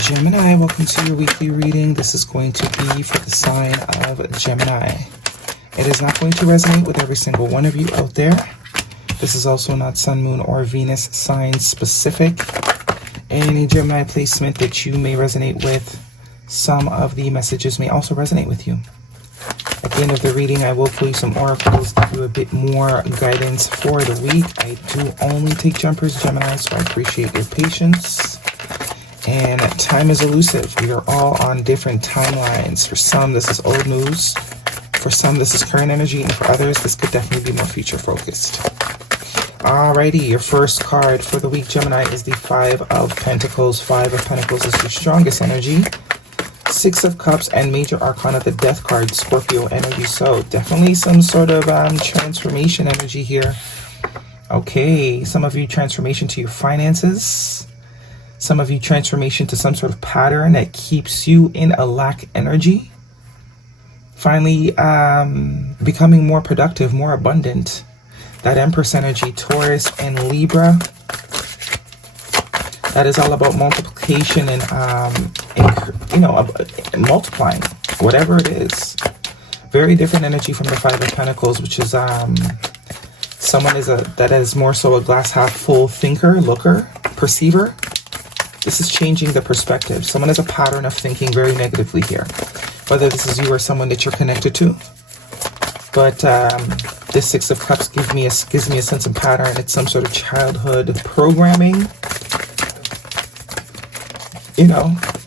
Gemini, welcome to your weekly reading. This is going to be for the sign of Gemini. It is not going to resonate with every single one of you out there. This is also not Sun, Moon, or Venus sign specific. Any Gemini placement that you may resonate with, some of the messages may also resonate with you. At the end of the reading, I will pull you some oracles to give you a bit more guidance for the week. I do only take jumpers, Gemini, so I appreciate your patience. And time is elusive. We are all on different timelines. For some, this is old news. For some, this is current energy. And for others, this could definitely be more future focused. Alrighty, your first card for the week, Gemini, is the Five of Pentacles. Five of Pentacles is your strongest energy. Six of Cups and Major Arcana, the Death card, Scorpio energy. So definitely some sort of transformation energy here. Okay, some of you transformation to your finances. Some of you transformation to some sort of pattern that keeps you in a lack energy. Finally, becoming more productive, more abundant. That Empress energy, Taurus and Libra. That is all about multiplication and multiplying, whatever it is. Very different energy from the Five of Pentacles, which is someone that is more so a glass half full thinker, looker, perceiver. This is changing the perspective. Someone has a pattern of thinking very negatively here, whether this is you or someone that you're connected to. But this Six of Cups gives me a sense of pattern. It's some sort of childhood programming.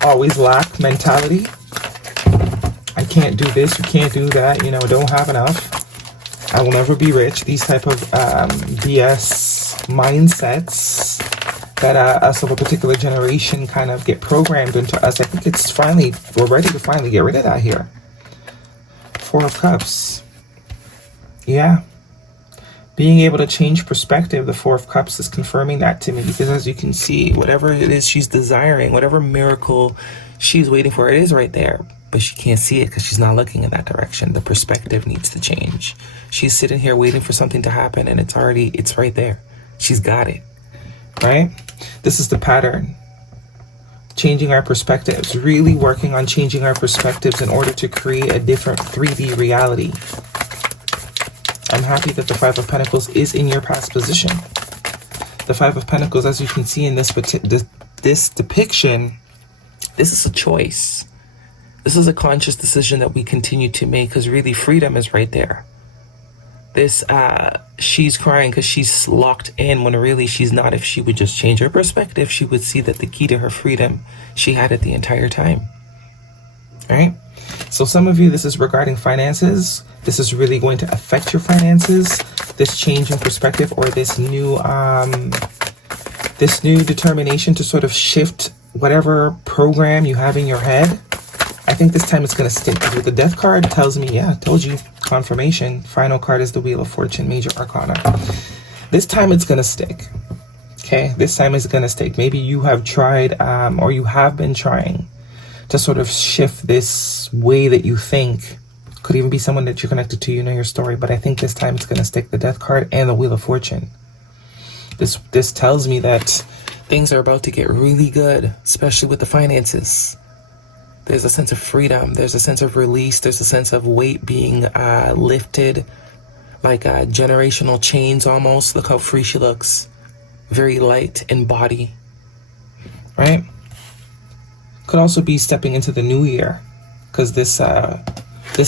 Always lack mentality. I can't do this, you can't do that, don't have enough. I will never be rich. These type of BS mindsets that us of a particular generation kind of get programmed into us. I think we're ready to finally get rid of that here. Four of Cups. Yeah. Being able to change perspective, the Four of Cups is confirming that to me, because as you can see, whatever it is she's desiring, whatever miracle she's waiting for, it is right there, but she can't see it because she's not looking in that direction. The perspective needs to change. She's sitting here waiting for something to happen, and it's right there. She's got it, right? This is the pattern. Changing our perspectives, really working on changing our perspectives in order to create a different 3D reality. I'm happy that the Five of Pentacles is in your past position. The Five of Pentacles, as you can see in this depiction, this is a choice. This is a conscious decision that we continue to make, because really freedom is right there. She's crying because she's locked in when really she's not. If she would just change her perspective, she would see that the key to her freedom, she had it the entire time. All right? So some of you, this is regarding finances. This is really going to affect your finances. This change in perspective, or this new determination to sort of shift whatever program you have in your head. I think this time it's going to stick. With the Death card tells me, yeah, told you, confirmation. Final card is the Wheel of Fortune, Major Arcana. This time it's going to stick. Okay, this time it's going to stick. Maybe you have tried, or you have been trying to sort of shift this way that you think. Could even be someone that you're connected to, your story. But I think this time it's going to stick, the Death card and the Wheel of Fortune. This tells me that things are about to get really good, especially with the finances. There's a sense of freedom. There's a sense of release. There's a sense of weight being lifted, like generational chains almost. Look how free she looks. Very light in body, right? Could also be stepping into the new year, because this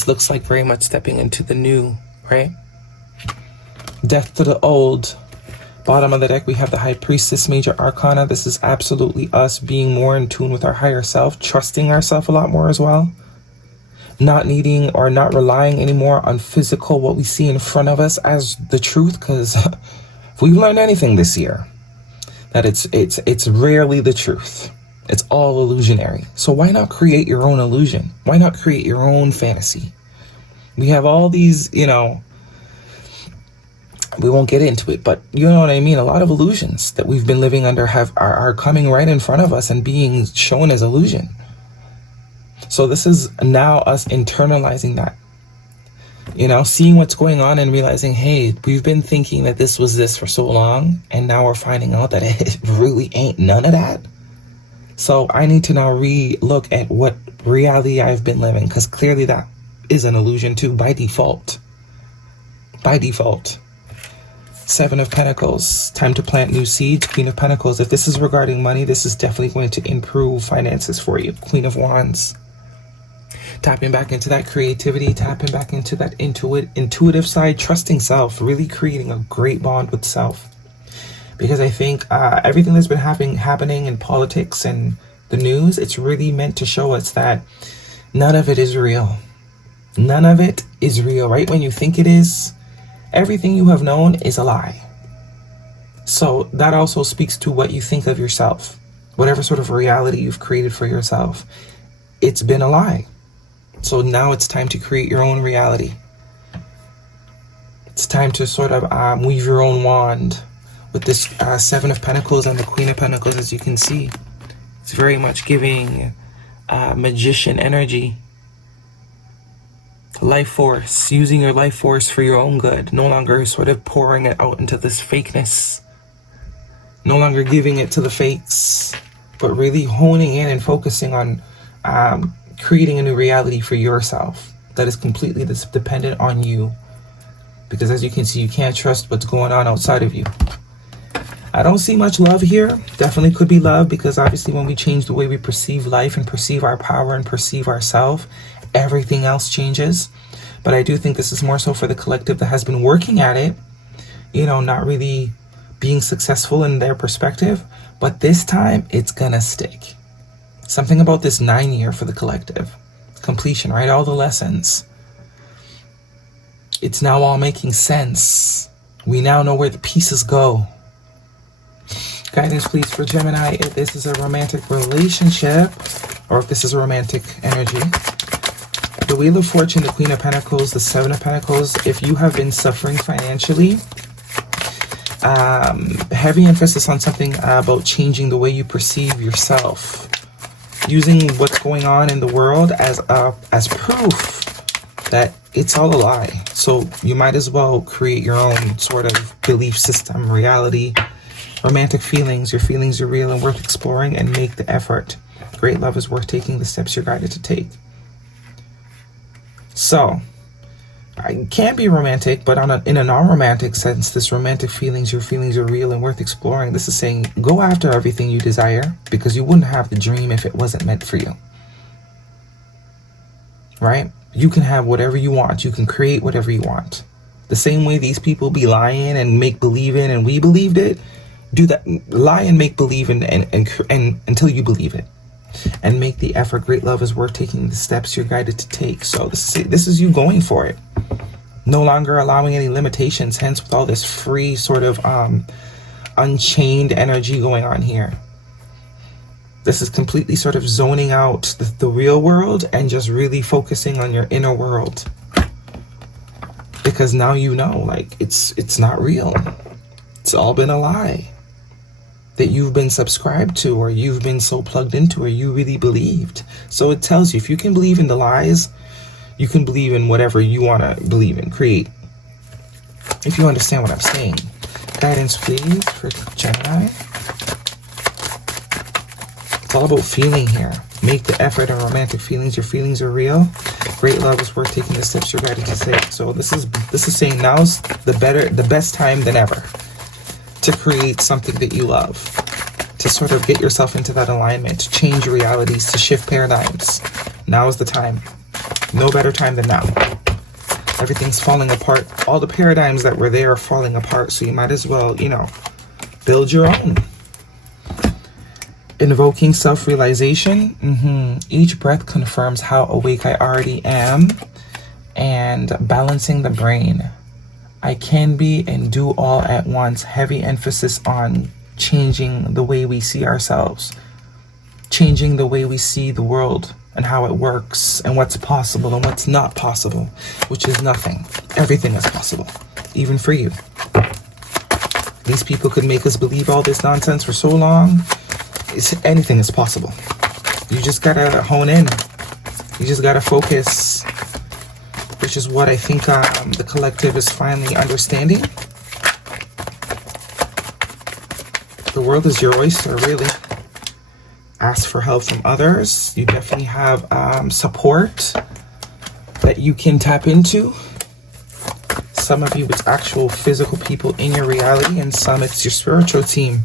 looks like very much stepping into the new, right? Death to the old. Bottom of the deck, we have the High Priestess, Major Arcana. This is absolutely us being more in tune with our higher self, trusting ourselves a lot more as well. Not needing or not relying anymore on physical, what we see in front of us as the truth, because if we've learned anything this year, that it's rarely the truth. It's all illusionary. So why not create your own illusion? Why not create your own fantasy? We have all these, we won't get into it, but you know what I mean? A lot of illusions that we've been living under are coming right in front of us and being shown as illusion. So this is now us internalizing that. Seeing what's going on and realizing, hey, we've been thinking that this was this for so long, and now we're finding out that it really ain't none of that. So I need to now re-look at what reality I've been living, because clearly that is an illusion too, by default. By default. Seven of Pentacles, time to plant new seeds. Queen of Pentacles, if this is regarding money, this is definitely going to improve finances for you. Queen of Wands, tapping back into that creativity, tapping back into that intuitive side, trusting self, really creating a great bond with self. Because I think everything that's been happening in politics and the news, it's really meant to show us that none of it is real. None of it is real. Right when you think it is, everything you have known is a lie. So that also speaks to what you think of yourself. Whatever sort of reality you've created for yourself, it's been a lie. So now it's time to create your own reality. It's time to sort of weave your own wand. With this Seven of Pentacles and the Queen of Pentacles, as you can see, it's very much giving magician energy. Life force, using your life force for your own good. No longer sort of pouring it out into this fakeness. No longer giving it to the fakes, but really honing in and focusing on creating a new reality for yourself that is completely dependent on you. Because as you can see, you can't trust what's going on outside of you. I don't see much love here. Definitely could be love, because obviously when we change the way we perceive life and perceive our power and perceive ourselves, everything else changes. But I do think this is more so for the collective that has been working at it, you know, not really being successful in their perspective. But this time it's gonna stick. Something about this 9-year for the collective. Completion, right? All the lessons. It's now all making sense. We now know where the pieces go. Guidance, please, for Gemini, if this is a romantic relationship, or if this is a romantic energy. The Wheel of Fortune, the Queen of Pentacles, the Seven of Pentacles. If you have been suffering financially, heavy emphasis on something about changing the way you perceive yourself. Using what's going on in the world as proof that it's all a lie. So you might as well create your own sort of belief system, reality. Romantic feelings, your feelings are real and worth exploring, and make the effort. Great love is worth taking the steps you're guided to take. So, I can be romantic, but in a non-romantic sense, this romantic feelings, your feelings are real and worth exploring. This is saying, go after everything you desire, because you wouldn't have the dream if it wasn't meant for you. Right? You can have whatever you want. You can create whatever you want. The same way these people be lying and make believe in, and we believed it. Do that, lie and make believe and until you believe it, and make the effort. Great love is worth taking the steps you're guided to take. So this is you going for it, no longer allowing any limitations. Hence, with all this free sort of unchained energy going on here, this is completely sort of zoning out the real world and just really focusing on your inner world, because now you know, like, it's not real. It's all been a lie that you've been subscribed to, or you've been so plugged into, or you really believed. So it tells you, if you can believe in the lies, you can believe in whatever you want to believe in, create. If you understand what I'm saying. Guidance, please, for Gemini. It's all about feeling here. Make the effort and romantic feelings. Your feelings are real. Great love is worth taking the steps you're guided to take. So this is saying now's the best time than ever to create something that you love, to sort of get yourself into that alignment, to change realities, to shift paradigms. Now is the time. No better time than now. Everything's falling apart. All the paradigms that were there are falling apart, so you might as well, you know, build your own. Invoking self-realization. Each breath confirms how awake I already am, and balancing the brain. I can be and do all at once. Heavy emphasis on changing the way we see ourselves, changing the way we see the world and how it works and what's possible and what's not possible, which is nothing. Everything is possible, even for you. These people could make us believe all this nonsense for so long. Anything is possible. You just gotta hone in. You just gotta focus, which is what I think the collective is finally understanding. The world is your oyster, really. Ask for help from others. You definitely have support that you can tap into. Some of you, it's actual physical people in your reality, and some it's your spiritual team.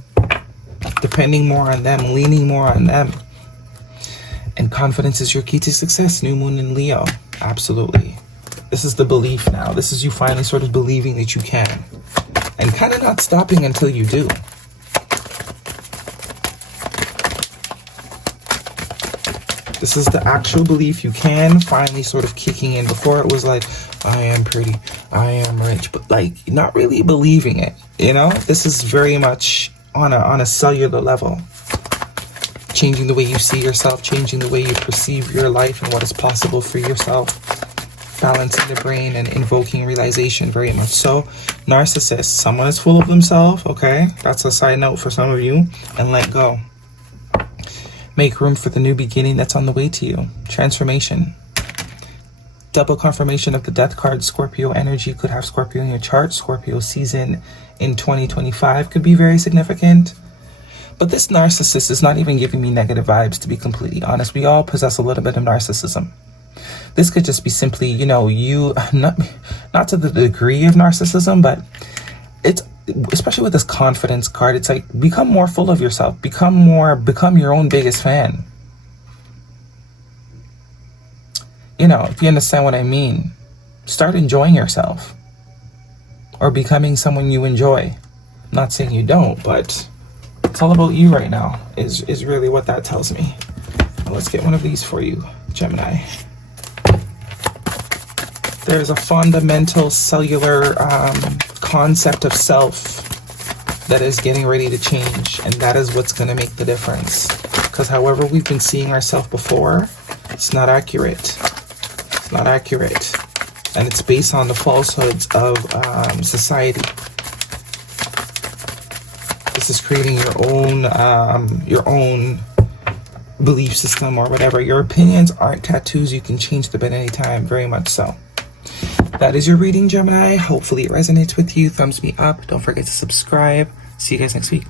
Depending more on them, leaning more on them. And confidence is your key to success. New moon in Leo. Absolutely. This is the belief now. This is you finally sort of believing that you can. And kind of not stopping until you do. This is the actual belief you can finally sort of kicking in. Before it was like, I am pretty, I am rich, but like not really believing it, you know? This is very much on a cellular level. Changing the way you see yourself, changing the way you perceive your life and what is possible for yourself. Balancing the brain and invoking realization, very much so. Narcissist, someone is full of themselves, okay? That's a side note for some of you. And let go. Make room for the new beginning that's on the way to you. Transformation. Double confirmation of the death card. Scorpio energy. Could have Scorpio in your chart. Scorpio season in 2025 could be very significant. But this narcissist is not even giving me negative vibes, to be completely honest. We all possess a little bit of narcissism. This could just be simply, you know, you, not to the degree of narcissism, but it's, especially with this confidence card, it's like, become more full of yourself, become your own biggest fan. You know, if you understand what I mean, start enjoying yourself or becoming someone you enjoy. I'm not saying you don't, but it's all about you right now is really what that tells me. Well, let's get one of these for you, Gemini. There's a fundamental cellular concept of self that is getting ready to change, and that is what's going to make the difference. Because however we've been seeing ourselves before, it's not accurate. It's not accurate. And it's based on the falsehoods of society. This is creating your own belief system or whatever. Your opinions aren't tattoos. You can change them at any time, very much so. That is your reading, Gemini. Hopefully it resonates with you. Thumbs me up. Don't forget to subscribe. See you guys next week.